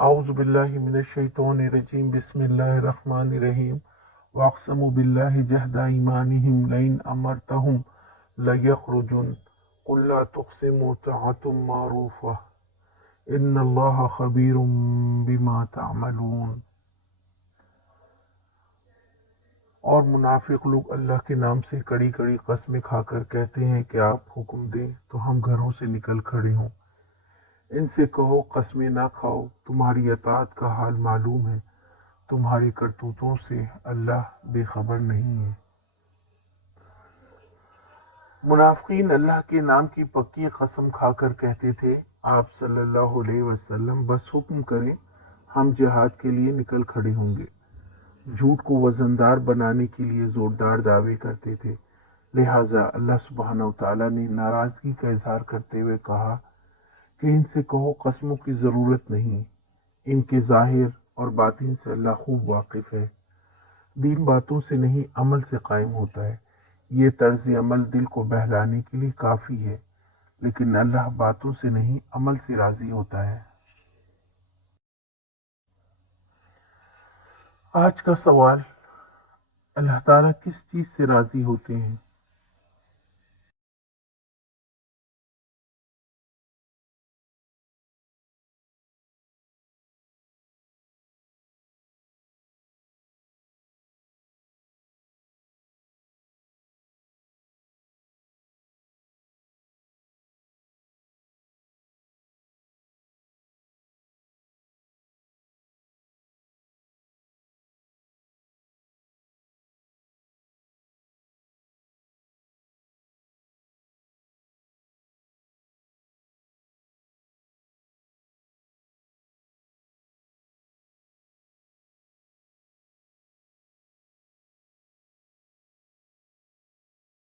اعوذ باللہ من الشیطان الرجیم بسم اللہ الرحمن الرحیم واقسموا باللہ جہد ایمانہم لئن امرتہم لیخرجن قل لا تقسموا طاعۃ معروفہ ان اللہ خبیر بما تعملون۔ اور منافق لوگ اللہ کے نام سے کڑی کڑی قسمیں کھا کر کہتے ہیں کہ آپ حکم دیں تو ہم گھروں سے نکل کھڑے ہوں۔ ان سے کہو قسمیں نہ کھاؤ، تمہاری اطاعت کا حال معلوم ہے، تمہاری کرتوتوں سے اللہ بے خبر نہیں ہے۔ منافقین اللہ کے نام کی پکی قسم کھا کر کہتے تھے آپ صلی اللہ علیہ وسلم بس حکم کریں ہم جہاد کے لیے نکل کھڑے ہوں گے۔ جھوٹ کو وزندار بنانے کے لیے زوردار دعوے کرتے تھے، لہٰذا اللہ سبحانہ و تعالیٰ نے ناراضگی کا اظہار کرتے ہوئے کہا کہ ان سے کہو قسموں کی ضرورت نہیں، ان کے ظاہر اور باطن سے اللہ خوب واقف ہے۔ دین باتوں سے نہیں عمل سے قائم ہوتا ہے، یہ طرز عمل دل کو بہلانے کے لیے کافی ہے، لیکن اللہ باتوں سے نہیں عمل سے راضی ہوتا ہے۔ آج کا سوال، اللہ تعالیٰ کس چیز سے راضی ہوتے ہیں؟